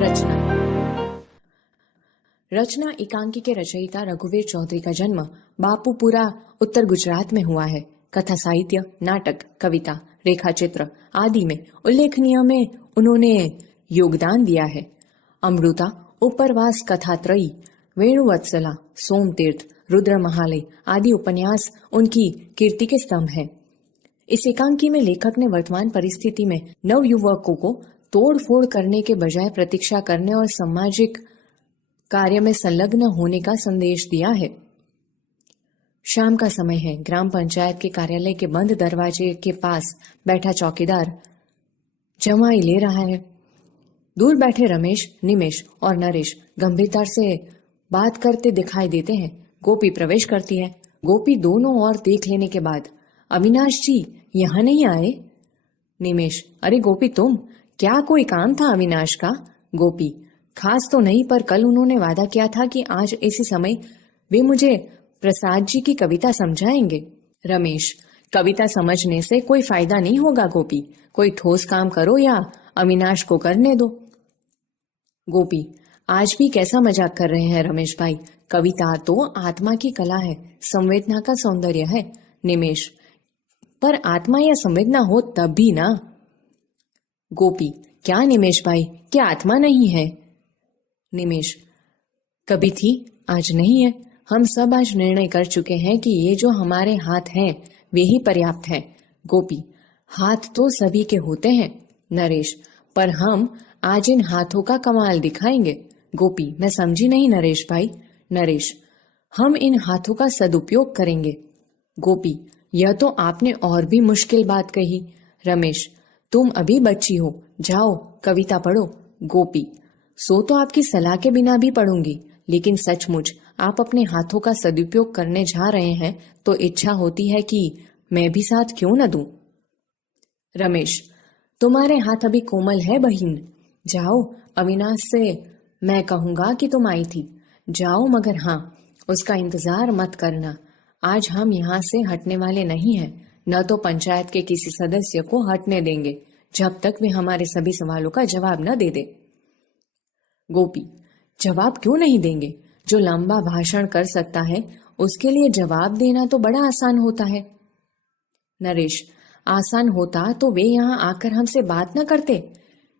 रचना रचना एकांकी के रचयिता रघुवीर चौधरी का जन्म बापूपुरा उत्तर गुजरात में हुआ है। कथा साहित्य, नाटक, कविता, रेखाचित्र आदि में उल्लेखनीय में उन्होंने योगदान दिया है। अमृता, उपरवास कथात्रयी, वेणुवत्सला, सोमतीर्थ, रुद्र महालय आदि उपन्यास उनकी कीर्ति के स्तंभ हैं। इस एकांकी में लेखक ने वर्तमान परिस्थिति में नव युवकों को तोड़-फोड़ करने के बजाय प्रतीक्षा करने और सामाजिक कार्य में संलग्न होने का संदेश दिया है। शाम का समय है। ग्राम पंचायत के कार्यालय के बंद दरवाजे के पास बैठा चौकीदार जमाई ले रहा है। दूर बैठे रमेश, निमेश और नरेश गंभीरता से बात करते दिखाई देते हैं। गोपी प्रवेश करती है। गोपी दोनों ओर देख लेने के बाद, अविनाश जी यहाँ नहीं आए? निमेश, अरे गोपी तुम, क्या कोई काम था अविनाश का? गोपी, खास तो नहीं, पर कल उन्होंने वादा किया था कि आज इसी समय वे मुझे प्रसाद जी की कविता समझाएंगे। रमेश, कविता समझने से कोई फायदा नहीं होगा गोपी, कोई ठोस काम करो या अविनाश को करने दो। गोपी, आज भी कैसा मजाक कर रहे हैं रमेश भाई, कविता तो आत्मा की कला है, संवेदना का सौंदर्य है। निमेश, पर आत्मा या संवेदना हो तब भी ना। गोपी, क्या निमेश भाई, क्या आत्मा नहीं है? निमेश, कभी थी, आज नहीं है। हम सब आज निर्णय कर चुके हैं कि ये जो हमारे हाथ हैं वे ही पर्याप्त हैं। गोपी, हाथ तो सभी के होते हैं। नरेश, पर हम आज इन हाथों का कमाल दिखाएंगे। गोपी, मैं समझी नहीं नरेश भाई। नरेश, हम इन हाथों का सदुपयोग करेंगे। गोपी, यह तो आपने और भी मुश्किल बात कही। रमेश, तुम अभी बच्ची हो, जाओ कविता पढ़ो। गोपी, सो तो आपकी सलाह के बिना भी पढ़ूंगी, लेकिन सचमुच आप अपने हाथों का सदुपयोग करने जा रहे हैं तो इच्छा होती है कि मैं भी साथ क्यों न दूं। रमेश, तुम्हारे हाथ अभी कोमल है बहिन, जाओ अविनाश से मैं कहूंगा कि तुम आई थी, जाओ, मगर हाँ उसका इंतजार मत करना। आज हम यहाँ से हटने वाले नहीं हैं, न तो पंचायत के किसी सदस्य को हटने देंगे जब तक वे हमारे सभी सवालों का जवाब न दे दे। गोपी, जवाब क्यों नहीं देंगे? जो लंबा भाषण कर सकता है उसके लिए जवाब देना तो बड़ा आसान होता है। नरेश, आसान होता तो वे यहाँ आकर हमसे बात न करते।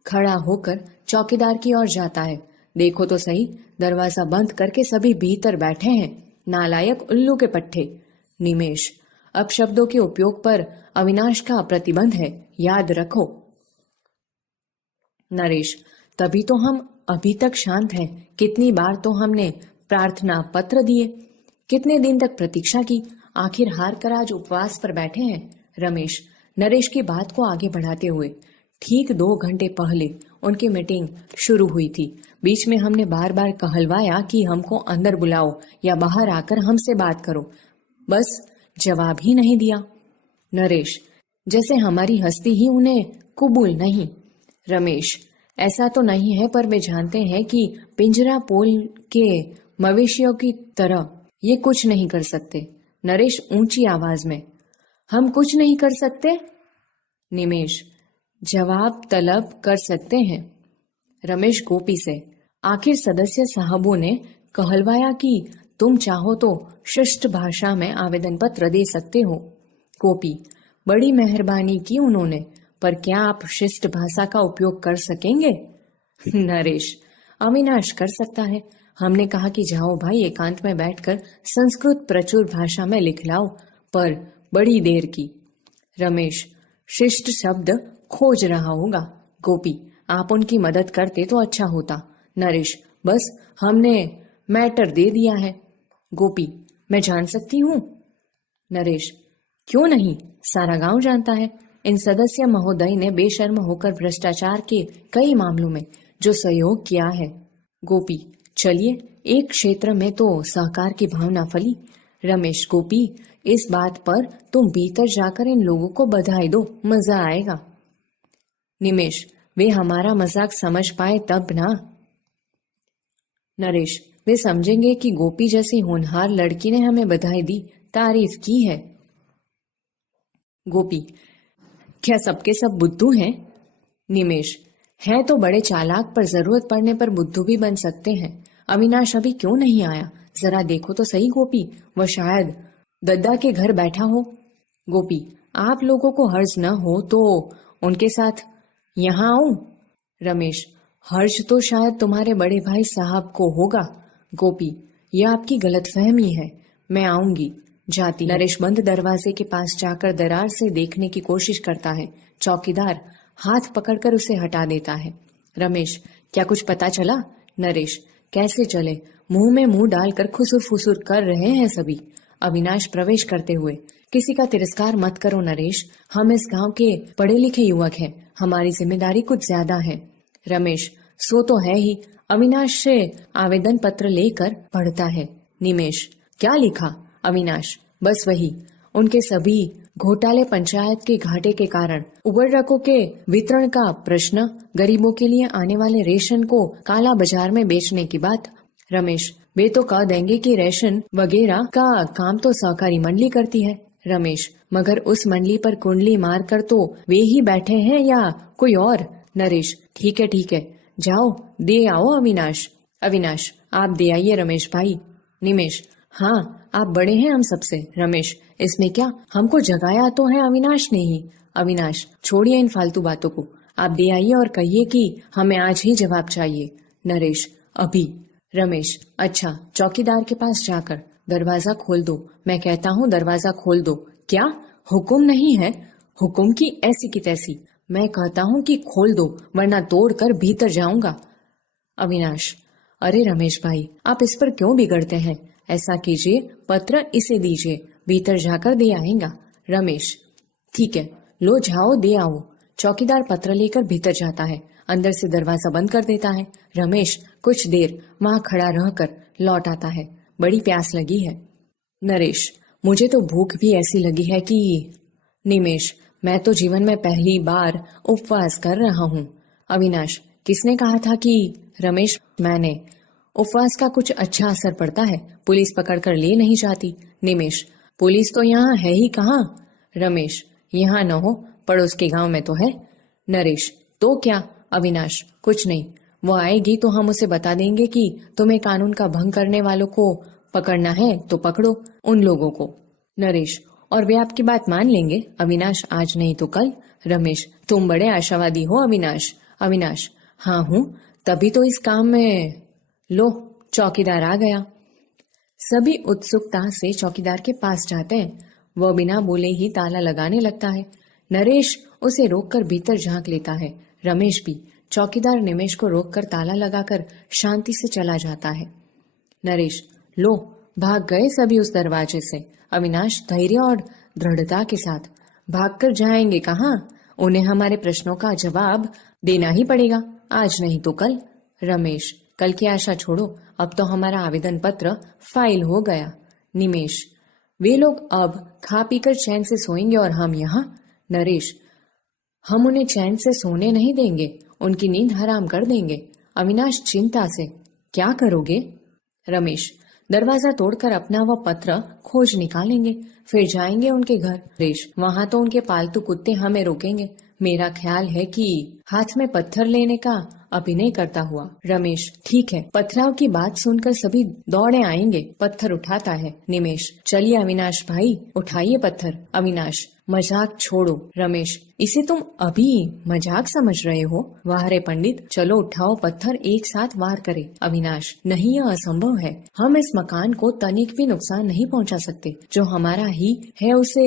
खड़ा होकर चौकीदार की ओर जाता है। देखो तो सही, दरवाजा बंद करके सभी भीतर बैठे हैं, नालायक उल्लू के पट्टे। निमेश, अब शब्दों के उपयोग पर अविनाश का प्रतिबंध है, याद रखो। नरेश, तभी तो हम अभी तक शांत हैं। कितनी बार तो हमने प्रार्थना पत्र दिए, कितने दिन तक प्रतीक्षा की, आखिर हार कर आज उपवास पर बैठे हैं। रमेश, नरेश की बात को आगे बढ़ाते हुए, ठीक 2 घंटे पहले उनकी मीटिंग शुरू हुई थी। बीच में हमने बार बार कहलवाया कि हमको अंदर बुलाओ या बाहर आकर हमसे बात करो, बस जवाब ही नहीं दिया। नरेश, जैसे हमारी हस्ती ही उन्हें कबूल नहीं। रमेश, ऐसा तो नहीं है, पर वे जानते हैं कि पिंजरा पोल के मवेशियों की तरह ये कुछ नहीं कर सकते। नरेश ऊंची आवाज में, हम कुछ नहीं कर सकते? निमेश, जवाब तलब कर सकते हैं। रमेश गोपी से, आखिर सदस्य साहबों ने कहलवाया कि तुम चाहो तो शिष्ट भाषा में आवेदन पत्र दे सकते हो। गोपी, बड़ी मेहरबानी की उन्होंने, पर क्या आप शिष्ट भाषा का उपयोग कर सकेंगे? नरेश, अविनाश कर सकता है। हमने कहा कि जाओ भाई एकांत में बैठकर संस्कृत प्रचुर भाषा में लिख लाओ, पर बड़ी देर की। रमेश, शिष्ट शब्द खोज रहा होगा। गोपी, आप उनकी मदद करते तो अच्छा होता। नरेश, बस हमने मैटर दे दिया है। गोपी, मैं जान सकती हूँ? नरेश, क्यों नहीं, सारा गांव जानता है। इन सदस्य महोदय ने बेशर्म होकर भ्रष्टाचार के कई मामलों में जो सहयोग किया है। गोपी, चलिए, एक क्षेत्र में तो सहकार की भावना फली। रमेश, गोपी, इस बात पर तुम भीतर जाकर इन लोगों को बधाई दो, मजा आएगा। निमेश, वे हमारा मजाक समझ पाए तब ना। नरेश, वे समझेंगे कि गोपी जैसी होनहार लड़की ने हमें बधाई दी, तारीफ की है। गोपी, क्या सबके सब बुद्धू हैं? निमेश, है तो बड़े चालाक, पर जरूरत पड़ने पर बुद्धू भी बन सकते हैं। अविनाश अभी क्यों नहीं आया? जरा देखो तो सही गोपी, वह शायद दद्दा के घर बैठा हो। गोपी, आप लोगों को हर्ज न हो तो उनके साथ यहाँ आऊं? रमेश, हर्ज तो शायद तुम्हारे बड़े भाई साहब को होगा। गोपी, यह आपकी गलतफहमी है, मैं आऊंगी। जाती नरेश बंद दरवाजे के पास जाकर दरार से देखने की कोशिश करता है। चौकीदार हाथ पकड़कर उसे हटा देता है। रमेश, क्या कुछ पता चला? नरेश, कैसे चले, मुंह में मुंह डालकर खुसुर फुसुर कर रहे हैं सभी। अविनाश प्रवेश करते हुए, किसी का तिरस्कार मत करो नरेश, हम इस गांव के पढ़े लिखे युवक हैं, हमारी जिम्मेदारी कुछ ज्यादा है। रमेश, सो तो है ही। अविनाश से आवेदन पत्र लेकर पढ़ता है। निमेश, क्या लिखा? अविनाश, बस वही, उनके सभी घोटाले पंचायत के घाटे के कारण, उबररकों के वितरण का प्रश्न, गरीबों के लिए आने वाले रेशन को काला बाजार में बेचने की बात। रमेश, वे तो कह देंगे कि रेशन वगैरह का काम तो सहकारी मंडली करती है। रमेश, मगर उस मंडली पर कुंडली मारकर तो वे ही बैठे हैं या कोई और? नरेश, ठीक है, जाओ दे आओ अविनाश। अविनाश, आप दे आइए रमेश भाई। निमेश, हाँ, आप बड़े हैं हम सबसे। रमेश, इसमें क्या, हमको जगाया तो है अविनाश ने ही। अविनाश, छोड़िए इन फालतू बातों को, आप दे आइए और कहिए कि हमें आज ही जवाब चाहिए। नरेश, अभी। रमेश, अच्छा, चौकीदार के पास जाकर दरवाजा खोल दो, मैं कहता हूँ दरवाजा खोल दो। क्या हुक्म नहीं है? हुक्म की ऐसी की तैसी, मैं कहता हूँ कि खोल दो वरना तोड़कर भीतर जाऊंगा। अविनाश, अरे रमेश भाई, आप इस पर क्यों बिगड़ते हैं? ऐसा कीजिए, पत्र इसे दीजिए, भीतर जाकर दे आएगा। रमेश, ठीक है, लो जाओ दे आओ। चौकीदार पत्र लेकर भीतर जाता है, अंदर से दरवाजा बंद कर देता है। रमेश कुछ देर वहां खड़ा रहकर लौट आता है। बड़ी प्यास लगी है। नरेश, मुझे तो भूख भी ऐसी लगी है कि। निमेश, मैं तो जीवन में पहली बार उपवास कर रहा हूँ। अविनाश, किसने कहा था कि? रमेश, मैंने। उपवास का कुछ अच्छा असर पड़ता है, पुलिस पकड़कर ले नहीं जाती। निमेश, पुलिस तो यहाँ है ही कहाँ? रमेश, यहाँ न हो, पड़ोस के गांव में तो है। नरेश, तो क्या? अविनाश, कुछ नहीं, वो आएगी तो हम उसे बता देंगे कि तुम्हें कानून का भंग करने वालों को पकड़ना है तो पकड़ो उन लोगों को। नरेश, और वे आपकी बात मान लेंगे? अविनाश, आज नहीं तो कल। रमेश, तुम बड़े आशावादी हो अविनाश। अविनाश, हाँ हूँ, तभी तो इस काम में। लो, चौकीदार आ गया। सभी उत्सुकता से चौकीदार के पास जाते हैं। वह बिना बोले ही ताला लगाने लगता है। नरेश उसे रोककर भीतर झांक लेता है। रमेश भी। चौकीदार निमेश को रोककर ताला लगाकर शांति से चला जाता है। नरेश, लो, भाग गए सभी उस दरवाजे से। अविनाश धैर्य और दृढ़ता के साथ, भागकर जाएंगे कहाँ? उन्हें हमारे प्रश्नों का जवाब देना ही पड़ेगा, आज नहीं तो कल। रमेश, कल की आशा छोड़ो, अब तो हमारा आवेदन पत्र फाइल हो गया। निमेश, वे लोग अब खा पीकर चैन से सोएंगे और हम यहाँ। नरेश, हम उन्हें चैन से सोने नहीं देंगे, उनकी नींद हराम कर देंगे। अविनाश चिंता से, क्या करोगे? रमेश, दरवाजा तोड़कर अपना वह पत्र खोज निकालेंगे, फिर जाएंगे उनके घर। नरेश, वहां तो उनके पालतू कुत्ते हमें रोकेंगे। मेरा ख्याल है कि हाथ में पत्थर लेने का अभिनय करता हुआ। रमेश, ठीक है। पथराव की बात सुनकर सभी दौड़े आएंगे। पत्थर उठाता है निमेश। चलिए अविनाश भाई, उठाइए पत्थर। अविनाश, मजाक छोड़ो। रमेश, इसे तुम अभी मजाक समझ रहे हो? वाह रे पंडित, चलो उठाओ पत्थर, एक साथ वार करे। अविनाश, नहीं, यह असंभव है, हम इस मकान को तनिक भी नुकसान नहीं पहुंचा सकते, जो हमारा ही है उसे।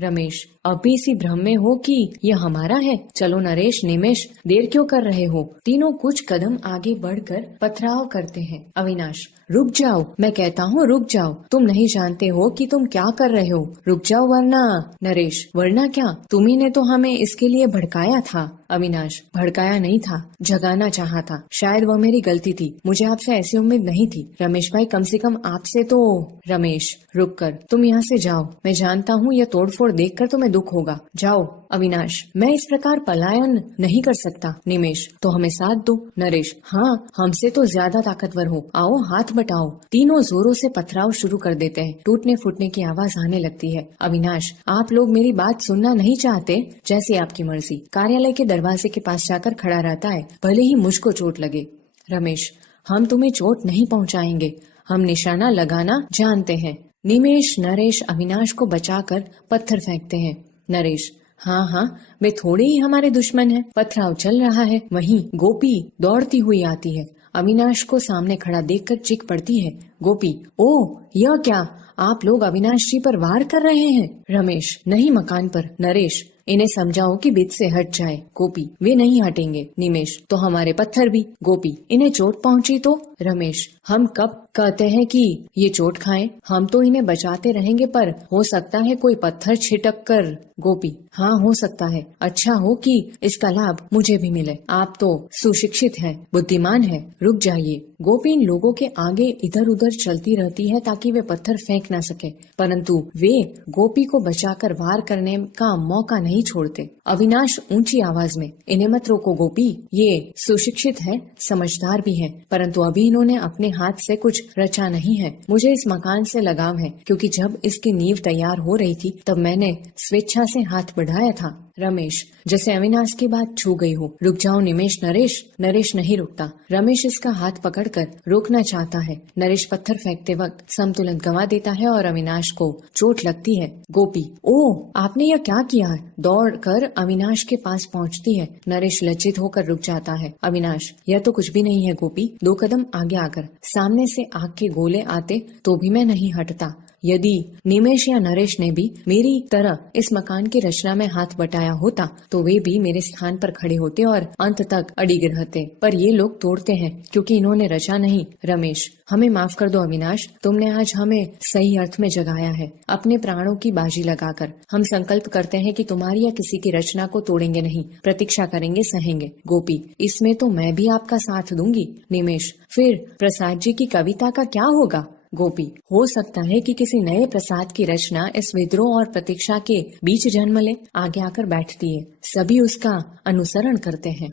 रमेश, अभी इसी भ्रम में हो कि यह हमारा है। चलो नरेश, निमेश, देर क्यों कर रहे हो? तीनों कुछ कदम आगे बढ़कर पथराव करते हैं। अविनाश, रुक जाओ, मैं कहता हूँ रुक जाओ, तुम नहीं जानते हो कि तुम क्या कर रहे हो, रुक जाओ वरना। नरेश, वरना क्या? तुम्ही ने तो हमें इसके लिए भड़काया था। अविनाश, भड़काया नहीं था, जगाना चाहा था, शायद वह मेरी गलती थी, मुझे आपसे ऐसी उम्मीद नहीं थी। रमेश भाई, कम से कम आपसे तो। रमेश, रुक कर, तुम यहाँ से जाओ, मैं जानता हूँ यह तोड़फोड़ देखकर तुम्हें दुख होगा। जाओ। अविनाश, मैं इस प्रकार पलायन नहीं कर सकता। निमेश, तो हमें साथ दो। नरेश, हाँ, हमसे तो ज्यादा ताकतवर हो, आओ हाथ बटाओ। तीनों जोरों से पथराव शुरू कर देते हैं। टूटने फूटने की आवाज आने लगती है। अविनाश, आप लोग मेरी बात सुनना नहीं चाहते? जैसे आपकी मर्जी। कार्यालय के दरवाजे के पास जाकर खड़ा रहता है, भले ही मुझको चोट लगे। रमेश, हम तुम्हें चोट नहीं पहुंचाएंगे, हम निशाना लगाना जानते हैं। निमेश, नरेश अविनाश को बचाकर पत्थर फेंकते हैं। नरेश, हाँ हाँ, वे थोड़े ही हमारे दुश्मन हैं। पथराव चल रहा है, वहीं गोपी दौड़ती हुई आती है। अविनाश को सामने खड़ा देखकर चीख पड़ती है। गोपी, ओ यह क्या, आप लोग अविनाश जी पर वार कर रहे हैं? रमेश, नहीं मकान पर। नरेश, इन्हें समझाओ कि बीच से हट जाए। गोपी, वे नहीं हटेंगे। निमेश, तो हमारे पत्थर भी। गोपी, इन्हें चोट पहुंची तो? रमेश, हम कब कहते हैं कि ये चोट खाएं? हम तो इन्हें बचाते रहेंगे, पर हो सकता है कोई पत्थर छिटक कर। गोपी, हाँ हो सकता है, अच्छा हो कि इसका लाभ मुझे भी मिले। आप तो सुशिक्षित हैं, बुद्धिमान हैं, रुक जाइए। गोपी इन लोगों के आगे इधर उधर चलती रहती है ताकि वे पत्थर फेंक न सके, परंतु वे गोपी को बचाकर वार करने का मौका नहीं छोड़ते। अविनाश ऊंची आवाज में, इन्हें मत रोको गोपी, ये सुशिक्षित है, समझदार भी है, परंतु अभी इन्होंने अपने हाथ से कुछ रचा नहीं है। मुझे इस मकान से लगाव है, क्योंकि जब इसकी नींव तैयार हो रही थी तब मैंने स्वेच्छा से हाथ बढ़ाया था। रमेश, जैसे अविनाश की बात छू गई हो। रुक जाओ निमेश। नरेश, नरेश नहीं रुकता। रमेश इसका हाथ पकड़कर रोकना चाहता है। नरेश पत्थर फेंकते वक्त संतुलन गंवा देता है और अविनाश को चोट लगती है। गोपी, ओ आपने यह क्या किया? दौड़कर अविनाश के पास पहुंचती है। नरेश लज्जित होकर रुक जाता है। अविनाश, यह तो कुछ भी नहीं है गोपी। 2 कदम आगे आकर सामने से आग के गोले आते तो भी मैं नहीं हटता। यदि निमेश या नरेश ने भी मेरी तरह इस मकान की रचना में हाथ बटाया होता तो वे भी मेरे स्थान पर खड़े होते और अंत तक अडिग रहते, पर ये लोग तोड़ते हैं क्योंकि इन्होंने रचा नहीं। रमेश, हमें माफ कर दो अविनाश, तुमने आज हमें सही अर्थ में जगाया है। अपने प्राणों की बाजी लगाकर हम संकल्प करते हैं कि तुम्हारी या किसी की रचना को तोड़ेंगे नहीं, प्रतीक्षा करेंगे, सहेंगे। गोपी, इसमें तो मैं भी आपका साथ दूंगी। निमेश, फिर प्रसाद जी की कविता का क्या होगा? गोपी, हो सकता है कि किसी नए प्रसाद की रचना इस विद्रोह और प्रतीक्षा के बीच जन्म ले। आगे आकर बैठती है, सभी उसका अनुसरण करते हैं।